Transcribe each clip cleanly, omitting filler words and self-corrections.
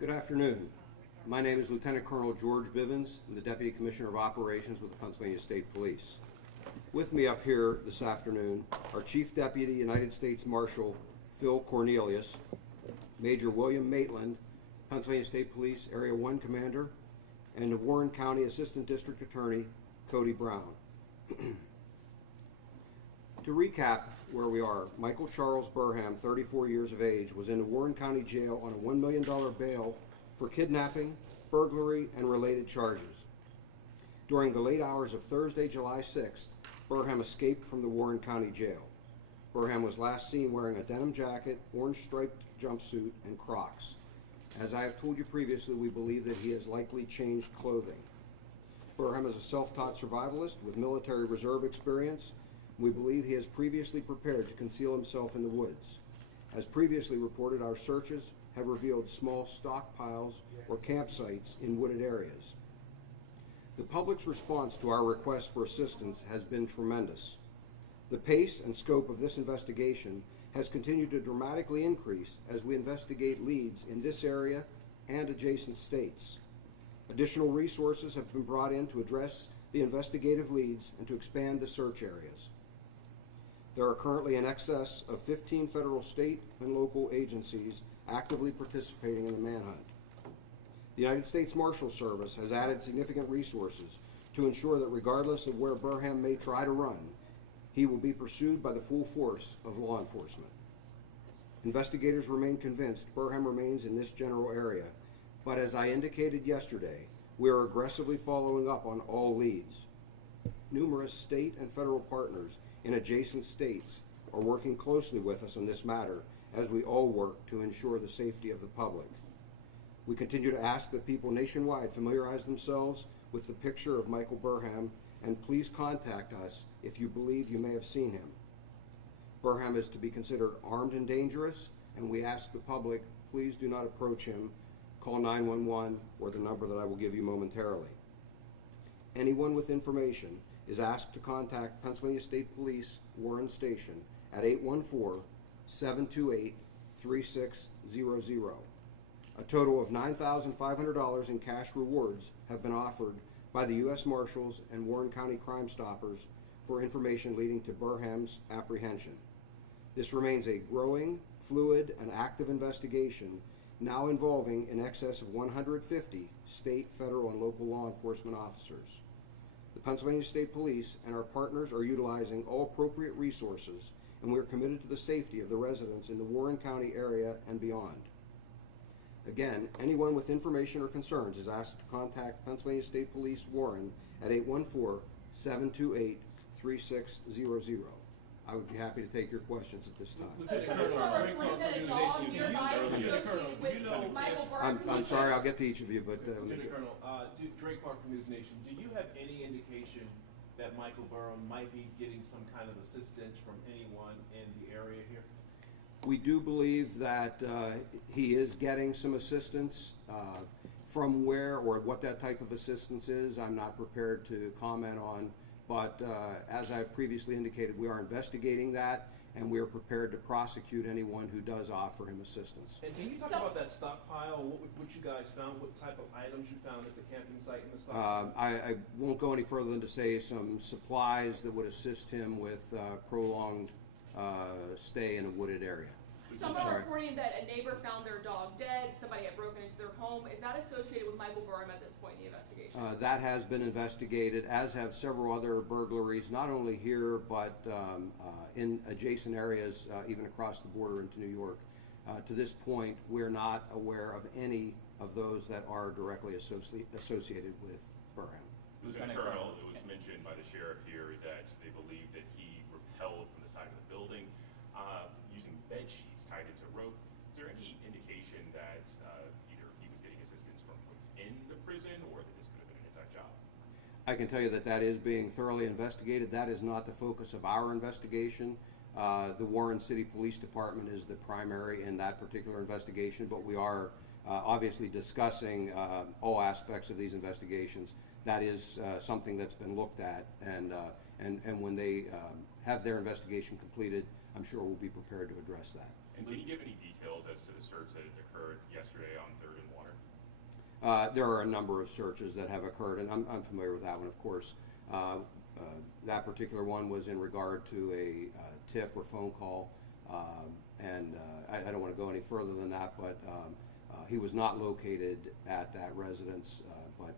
Good afternoon. My name is Lieutenant Colonel George Bivens. I'm the Deputy Commissioner of Operations with the Pennsylvania State Police. With me up here this afternoon are Chief Deputy United States Marshal Phil Cornelius, Major William Maitland, Pennsylvania State Police Area 1 Commander, and the Warren County Assistant District Attorney Cody Brown. To recap where we are, Michael Charles Burham, 34 years of age, was in the Warren County Jail on a $1 million bail for kidnapping, burglary, and related charges. During the late hours of Thursday, July 6th, Burham escaped from the Warren County Jail. Burham was last seen wearing a denim jacket, orange striped jumpsuit, and Crocs. As I have told you previously, we believe that he has likely changed clothing. Burham is a self-taught survivalist with military reserve experience. We believe he has previously prepared to conceal himself in the woods. As previously reported, our searches have revealed small stockpiles or campsites in wooded areas. The public's response to our request for assistance has been tremendous. The pace and scope of this investigation has continued to dramatically increase as we investigate leads in this area and adjacent states. Additional resources have been brought in to address the investigative leads and to expand the search areas. There are currently in excess of 15 federal, state, and local agencies actively participating in the manhunt. The United States Marshal Service has added significant resources to ensure that regardless of where Burham may try to run, he will be pursued by the full force of law enforcement. Investigators remain convinced Burham remains in this general area, but as I indicated yesterday, we are aggressively following up on all leads. Numerous state and federal partners in adjacent states are working closely with us on this matter as we all work to ensure the safety of the public. We continue to ask that people nationwide familiarize themselves with the picture of Michael Burham, and please contact us if you believe you may have seen him. Burham is to be considered armed and dangerous, and we ask the public, please do not approach him. Call 911 or the number that I will give you momentarily. Anyone with information is asked to contact Pennsylvania State Police Warren Station at 814-728-3600. A total of $9,500 in cash rewards have been offered by the U.S. Marshals and Warren County Crime Stoppers for information leading to Burham's apprehension. This remains a growing, fluid, and active investigation now involving in excess of 150 state, federal, and local law enforcement officers. The Pennsylvania State Police and our partners are utilizing all appropriate resources, and we are committed to the safety of the residents in the Warren County area and beyond. Again, anyone with information or concerns is asked to contact Pennsylvania State Police Warren at 814-728-3600. I would be happy to take your questions at this time. I'm sorry, I'll get to each of you, but... Lieutenant Colonel, Drake Park from News Nation, do you have any indication that Michael Burham might be getting some kind of assistance from anyone in the area here? We do believe that he is getting some assistance. From where or what that type of assistance is, I'm not prepared to comment on. But as I've previously indicated, we are investigating that, and we are prepared to prosecute anyone who does offer him assistance. And can you talk about that stockpile, what you guys found, what type of items you found at the camping site in the stockpile? I won't go any further than to say some supplies that would assist him with prolonged stay in a wooded area. Some are reporting that a neighbor found their dog dead, somebody had broken into their home. Is that associated with Michael Burham at this point in the investigation? That has been investigated, as have several other burglaries, not only here, but in adjacent areas, even across the border into New York. To this point, we're not aware of any of those that are directly associated with Burham. Lieutenant Colonel, it was mentioned by the sheriff here that they believe that he rappelled from the side of the building using bed sheets tied into rope. Is there any indication that either he was getting assistance from within the prison or that this could have been an inside job? I can tell you that that is being thoroughly investigated. That is not the focus of our investigation. The Warren City Police Department is the primary in that particular investigation, but we are obviously discussing all aspects of these investigations. That is something that's been looked at, and when they have their investigation completed, I'm sure we'll be prepared to address that. And can you give any details as to the search that occurred yesterday on 3rd and Water? There are a number of searches that have occurred, and I'm familiar with that one, of course. That particular one was in regard to a tip or phone call, and I don't want to go any further than that, but he was not located at that residence, but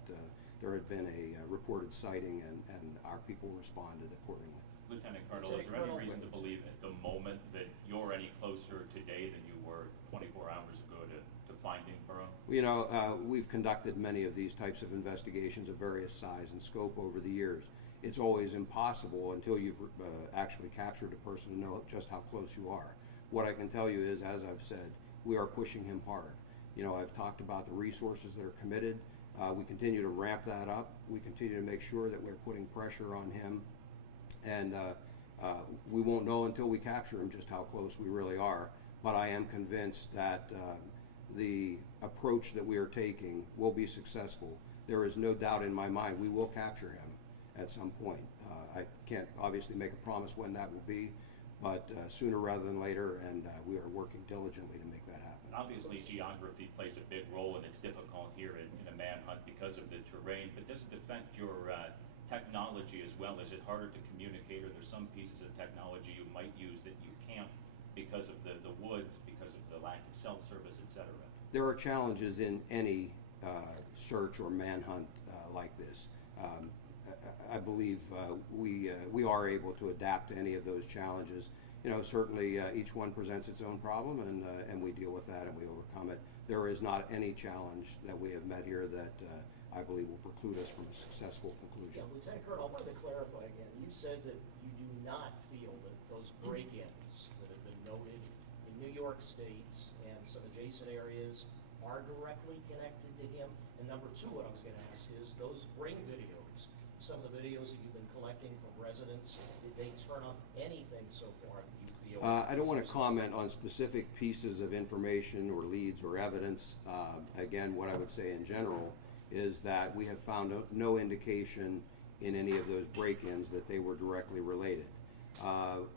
there had been a reported sighting, and our people responded accordingly. Lieutenant Colonel, is there any reason to believe at the moment that you're any closer today than you were 24 hours ago to finding Burham? You know, we've conducted many of these types of investigations of various size and scope over the years. It's always impossible until you've actually captured a person to know just how close you are. What I can tell you is, as I've said, we are pushing him hard. You know, I've talked about the resources that are committed. We continue to ramp that up. We continue to make sure that we're putting pressure on him. And we won't know until we capture him just how close we really are. But I am convinced that the approach that we are taking will be successful. There is no doubt in my mind we will capture him at some point. I can't obviously make a promise when that will be, but sooner rather than later, and we are working diligently to make that happen. Obviously, geography plays a big role, and it's difficult here in a manhunt because of the terrain, but does it affect your technology as well? Is it harder to communicate, or there's some pieces of technology you might use that you can't because of the woods, because of the lack of cell service, etc.? There are challenges in any search or manhunt like this. I believe we are able to adapt to any of those challenges. You know, certainly each one presents its own problem, and we deal with that and we overcome it. There is not any challenge that we have met here that I believe will preclude us from a successful conclusion. Yeah, Lieutenant Colonel, I wanted to clarify again. You said that you do not feel that those break-ins that have been noted in New York State and some adjacent areas are directly connected to him. And number two, what I was going to ask is, those ring videos, some of the videos that you've been collecting from residents, did they turn up anything so far that you feel? I don't want to comment on specific pieces of information or leads or evidence. Again, what I would say in general is that we have found no indication in any of those break-ins that they were directly related.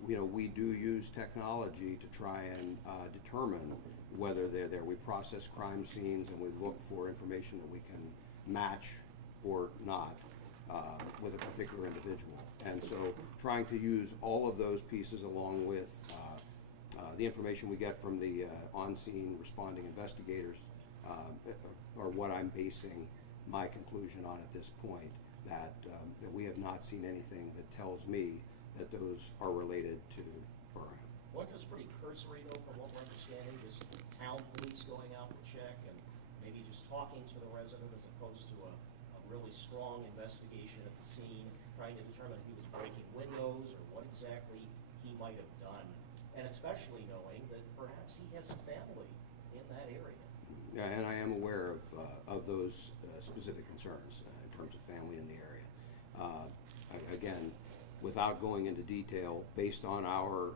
You know, we do use technology to try and determine whether they're there. We process crime scenes and we look for information that we can match or not with a particular individual. And so trying to use all of those pieces along with the information we get from the on-scene responding investigators are what I'm basing my conclusion on at this point, that we have not seen anything that tells me that those are related to Burham. Wasn't this pretty cursory, though, from what we're understanding? Just town police going out to check and maybe just talking to the resident as opposed to a really strong investigation at the scene, trying to determine if he was breaking windows or what exactly he might have done, and especially knowing that perhaps he has a family in that area. Yeah, and I am aware of those specific concerns in terms of family in the area. Again, without going into detail, based on our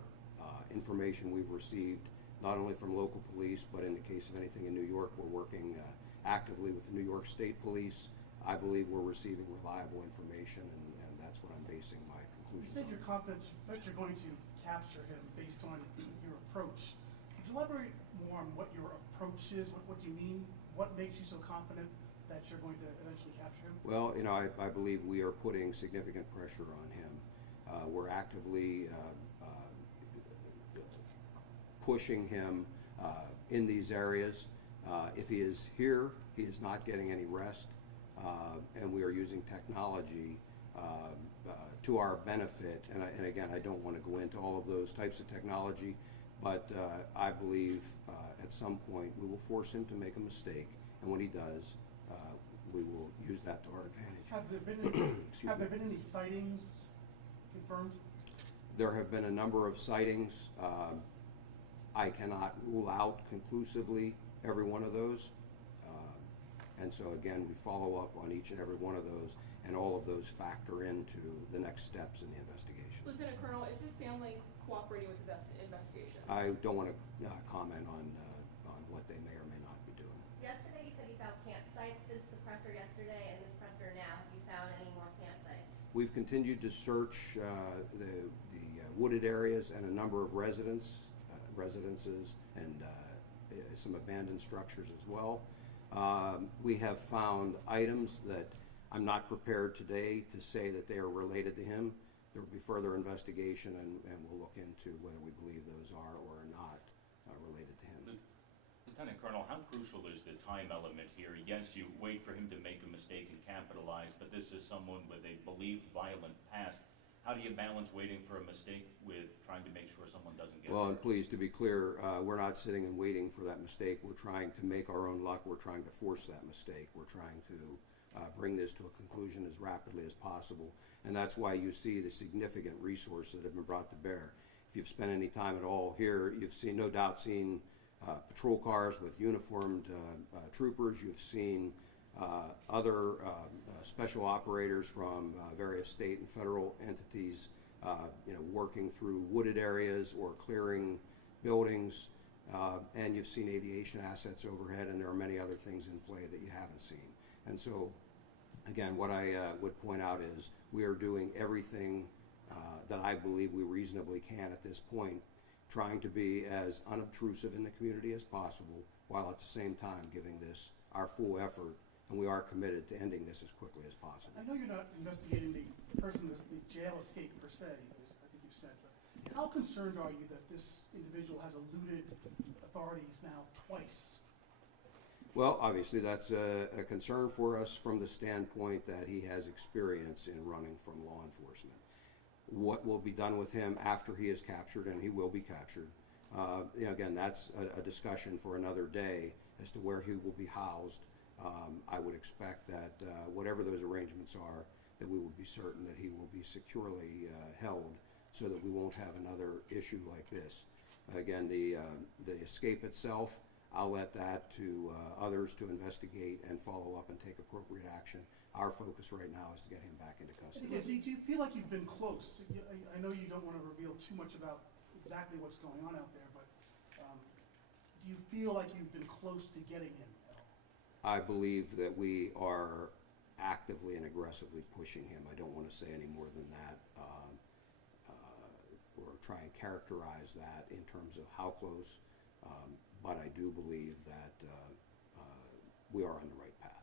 information we've received, not only from local police, but in the case of anything in New York, we're working actively with the New York State Police. I believe we're receiving reliable information, and that's what I'm basing my conclusion on. You said you're confident that you're going to capture him based on your approach. Could you elaborate more on what your approach is? What do you mean? What makes you so confident that you're going to eventually capture him? Well, you know, I believe we are putting significant pressure on him. We're actively pushing him in these areas. If he is here, he is not getting any rest, and we are using technology to our benefit. And again, I don't want to go into all of those types of technology, but I believe at some point we will force him to make a mistake, and when he does, we will use that to our advantage. Have there been any sightings confirmed? There have been a number of sightings. I cannot rule out conclusively every one of those. And so again, we follow up on each and every one of those, and all of those factor into the next steps in the investigation. Lieutenant Colonel, is this family cooperating with the investigation? I don't want to comment on what they may or may not be doing. Yesterday you said you found campsites. Since the presser yesterday and this presser now, have you found any more campsites? We've continued to search the wooded areas and a number of residences and some abandoned structures as well. We have found items that I'm not prepared today to say that they are related to him. There will be further investigation, and we'll look into whether we believe those are or are not related to him. Lieutenant Colonel, how crucial is the time element here? Yes, you wait for him to make a mistake and capitalize, but this is someone with a believed violent past. How do you balance waiting for a mistake with trying to make sure someone doesn't get Well, hurt? and please, to be clear, we're not sitting and waiting for that mistake. We're trying to make our own luck. We're trying to force that mistake. We're trying to bring this to a conclusion as rapidly as possible. And that's why you see the significant resources that have been brought to bear. If you've spent any time at all here, you've no doubt seen patrol cars with uniformed troopers. You've seen other special operators from various state and federal entities, working through wooded areas or clearing buildings, and you've seen aviation assets overhead, and there are many other things in play that you haven't seen. And so, again, what I would point out is we are doing everything that I believe we reasonably can at this point, trying to be as unobtrusive in the community as possible, while at the same time giving this our full effort, and we are committed to ending this as quickly as possible. I know you're not investigating the person, the jail escape per se, as I think you said, but how concerned are you that this individual has eluded authorities now twice? Well, obviously that's a concern for us from the standpoint that he has experience in running from law enforcement. What will be done with him after he is captured, and he will be captured, again, that's a discussion for another day as to where he will be housed. I would expect that whatever those arrangements are, that we will be certain that he will be securely held so that we won't have another issue like this. Again, the escape itself, I'll let that to others to investigate and follow up and take appropriate action. Our focus right now is to get him back into custody. Do you feel like you've been close? I know you don't want to reveal too much about exactly what's going on out there, but do you feel like you've been close to getting him at all? I believe that we are actively and aggressively pushing him. I don't want to say any more than that, or try and characterize that in terms of how close, but I do believe that we are on the right path.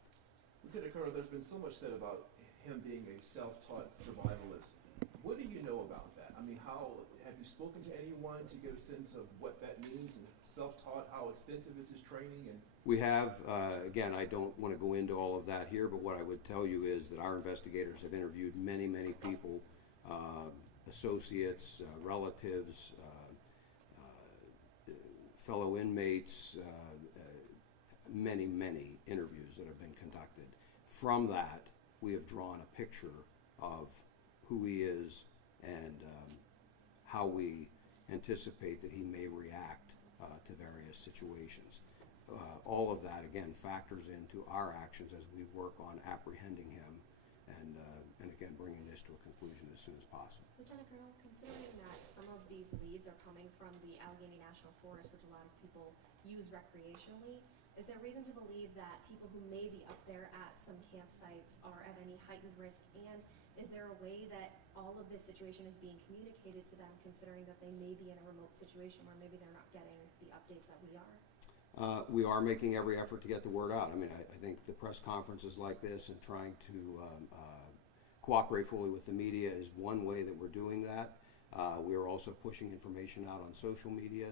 Lieutenant Colonel, there's been so much said about him being a self-taught survivalist. What do you know about that? I mean, have you spoken to anyone to get a sense of what that means? And self-taught, how extensive is his training? And We have, again, I don't want to go into all of that here, but what I would tell you is that our investigators have interviewed many, many people, associates, relatives, fellow inmates, many, many interviews that have been conducted. From that, we have drawn a picture of who he is and how we anticipate that he may react to various situations. All of that, again, factors into our actions as we work on apprehending him and again, bringing this to a conclusion as soon as possible. Lieutenant Colonel, considering that some of these leads are coming from the Allegheny National Forest, which a lot of people use recreationally, is there reason to believe that people who may be up there at some campsites are at any heightened risk? And is there a way that all of this situation is being communicated to them, considering that they may be in a remote situation where maybe they're not getting the updates that we are? We are making every effort to get the word out. I mean, I think the press conferences like this and trying to cooperate fully with the media is one way that we're doing that. We are also pushing information out on social media.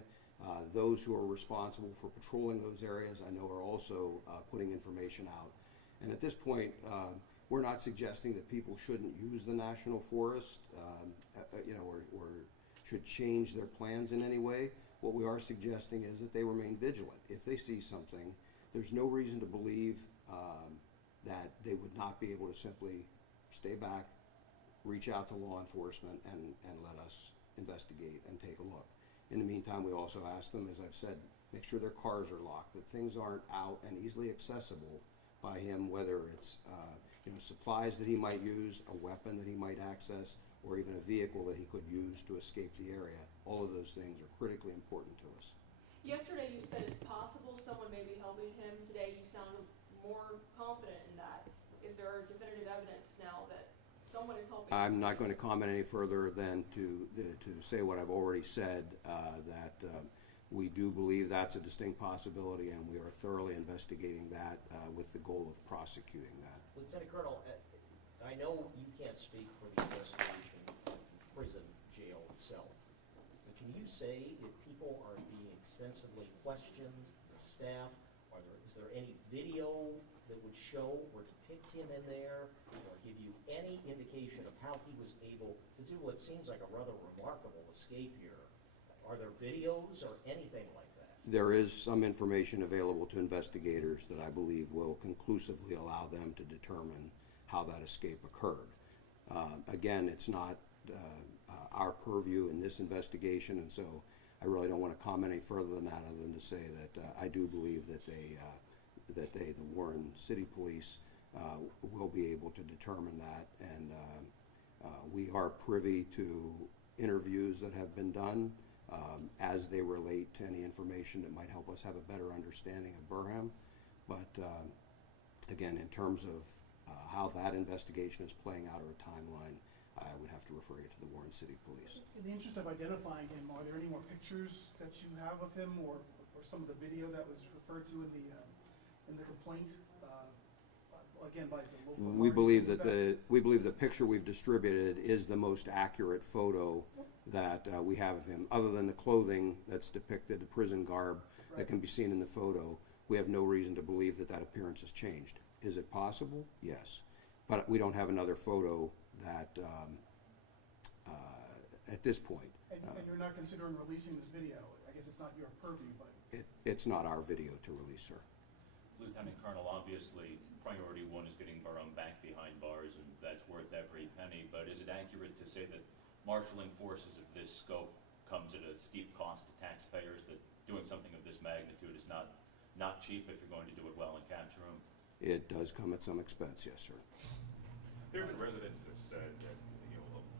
Those who are responsible for patrolling those areas, I know, are also putting information out. And at this point, we're not suggesting that people shouldn't use the National Forest, or should change their plans in any way. What we are suggesting is that they remain vigilant. If they see something, there's no reason to believe that they would not be able to simply stay back, reach out to law enforcement, and let us investigate and take a look. In the meantime, we also ask them, as I've said, make sure their cars are locked, that things aren't out and easily accessible by him, whether it's supplies that he might use, a weapon that he might access, or even a vehicle that he could use to escape the area. All of those things are critically important to us. Yesterday you said it's possible someone may be helping him. Today you sound more confident in that. Is there definitive evidence now that someone is helping him? I'm not going to comment any further than to say what I've already said, that We do believe that's a distinct possibility, and we are thoroughly investigating that with the goal of prosecuting that. Lieutenant Colonel, I know you can't speak for the investigation of the prison jail itself, but can you say if people are being extensively questioned, the staff, is there any video that would show or depict him in there, or give you any indication of how he was able to do what seems like a rather remarkable escape here? Are there videos or anything like that? There is some information available to investigators that I believe will conclusively allow them to determine how that escape occurred. Again, it's not our purview in this investigation, and so I really don't want to comment any further than that, other than to say that I do believe that the Warren City Police will be able to determine that, and we are privy to interviews that have been done as they relate to any information that might help us have a better understanding of Burham. But again, in terms of how that investigation is playing out or a timeline, I would have to refer you to the Warren City Police. In the interest of identifying him, are there any more pictures that you have of him, or some of the video that was referred to in the complaint? Again, by the local We believe authorities? that we believe the picture we've distributed is the most accurate photo that we have of him. Other than the clothing that's depicted, the prison garb that can be seen in the photo, we have no reason to believe that that appearance has changed. Is it possible? Yes. But we don't have another photo that, at this point. And you're not considering releasing this video? I guess it's not your purview, but... It's not our video to release, sir. Lieutenant Colonel, obviously, priority one is getting Burham back behind bars, and that's worth every penny. But is it accurate to say that marshaling forces of this scope comes at a steep cost to taxpayers, that doing something of this magnitude is not cheap if you're going to do it well and capture them? It does come at some expense, yes, sir. There have been residents that have said that,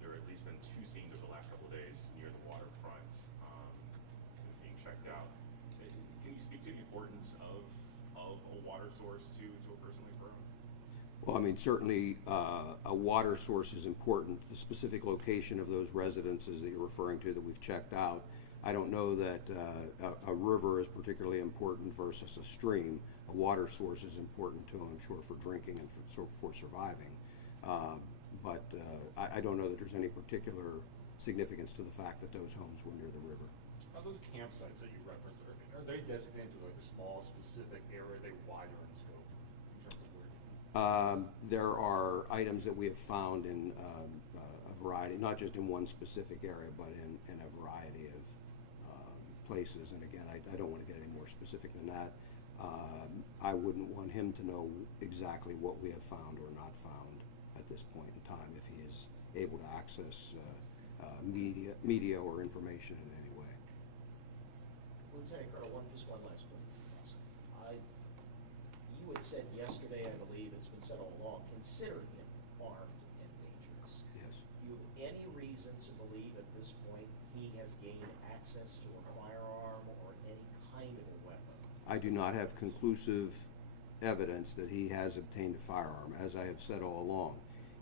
there have at least been 2 scenes over the last couple of days near the waterfront being checked out. Can you speak to the importance of a water source to a person like Burham? Well, I mean, certainly a water source is important. The specific location of those residences that you're referring to that we've checked out, I don't know that a river is particularly important versus a stream. A water source is important to them, I'm sure, for drinking and for surviving. But I don't know that there's any particular significance to the fact that those homes were near the river. Now, those campsites that you referenced earlier, are they designated to like a small, specific area? Are they wider in scope in terms of where? There are items that we have found in a variety, not just in one specific area, but in a variety of places. And again, I don't want to get any more specific than that. I wouldn't want him to know exactly what we have found or not found at this point in time if he is able to access media or information in any way. Lieutenant Colonel, just one last point. You had said yesterday, I believe, it's been said all along, consider him armed and dangerous. Yes. Do you have any reason to believe at this point he has gained access to a firearm or any kind of a weapon? I do not have conclusive evidence that he has obtained a firearm. As I have said all along,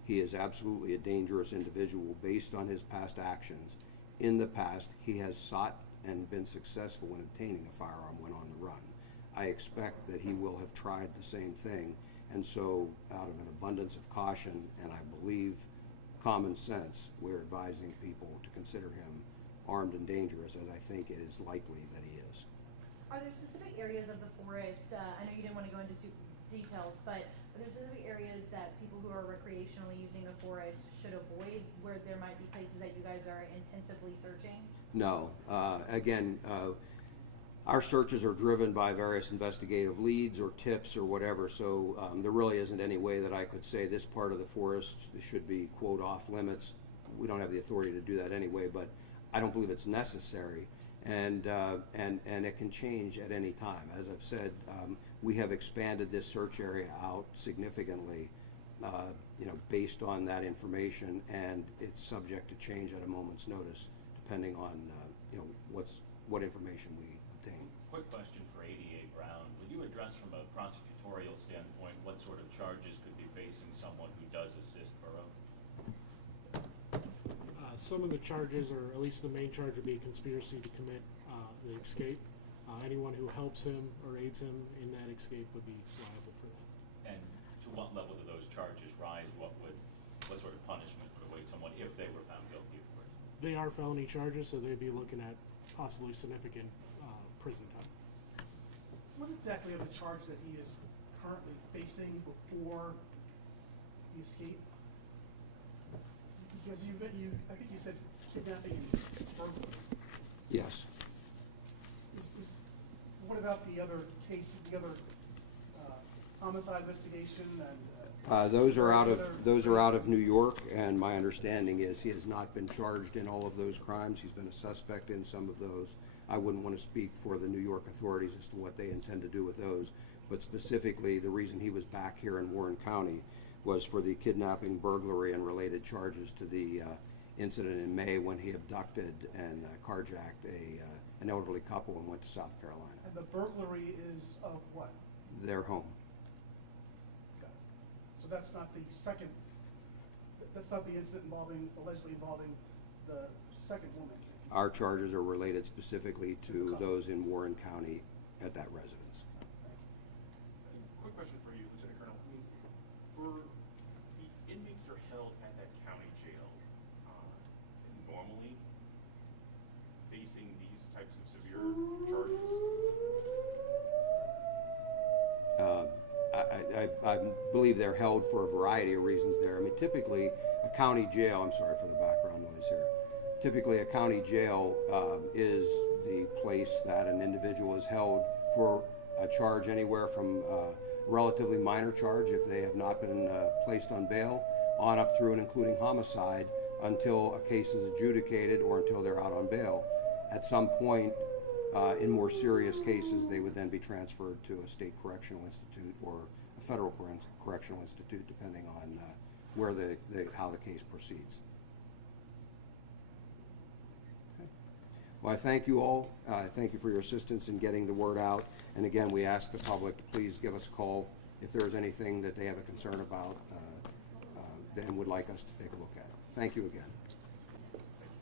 he is absolutely a dangerous individual based on his past actions. In the past, he has sought and been successful in obtaining a firearm when on the run. I expect that he will have tried the same thing, and so out of an abundance of caution, and I believe common sense, we're advising people to consider him armed and dangerous, as I think it is likely that he is. Are there specific areas of the forest, I know you didn't want to go into details, but are there specific areas that people who are recreationally using the forest should avoid, where there might be places that you guys are intensively searching? No. Again, our searches are driven by various investigative leads or tips or whatever, so there really isn't any way that I could say this part of the forest should be, quote, off limits. We don't have the authority to do that anyway, but I don't believe it's necessary. And it can change at any time. As I've said, we have expanded this search area out significantly, based on that information, and it's subject to change at a moment's notice, depending on what information we obtain. Quick question for ADA Brown. Would you address from a prosecutorial standpoint what sort of charges could be facing someone who does assist Burham? Some of the charges, or at least the main charge, would be conspiracy to commit the escape. Anyone who helps him or aids him in that escape would be liable for that. And to what level do those charges rise? What sort of punishment would await someone if they were found guilty of course? They are felony charges, so they'd be looking at possibly significant prison time. What exactly are the charges that he is currently facing before the escape? Because I think you said kidnapping and burglary. Yes. What about the other case, the other homicide investigation and? Those are out of New York, and my understanding is he has not been charged in all of those crimes. He's been a suspect in some of those. I wouldn't want to speak for the New York authorities as to what they intend to do with those, but specifically the reason he was back here in Warren County was for the kidnapping, burglary, and related charges to the incident in May when he abducted and carjacked an elderly couple and went to South Carolina. And the burglary is of what? Their home. Okay. So that's not the second, that's not the incident allegedly involving the second woman? Our charges are related specifically to those in Warren County at that residence. Quick question for you, Lieutenant Colonel. I mean, for the inmates that are held at that county jail, normally facing these types of severe charges? I believe they're held for a variety of reasons there. I mean, typically a county jail, I'm sorry for the background noise here. Typically a county jail is the place that an individual is held for a charge anywhere from a relatively minor charge if they have not been placed on bail on up through and including homicide until a case is adjudicated or until they're out on bail. At some point, in more serious cases, they would then be transferred to a state correctional institute or a federal correctional institute, depending on where how the case proceeds. Okay. Well, I thank you all. Thank you for your assistance in getting the word out. And again, we ask the public to please give us a call if there is anything that they have a concern about and would like us to take a look at. Thank you again.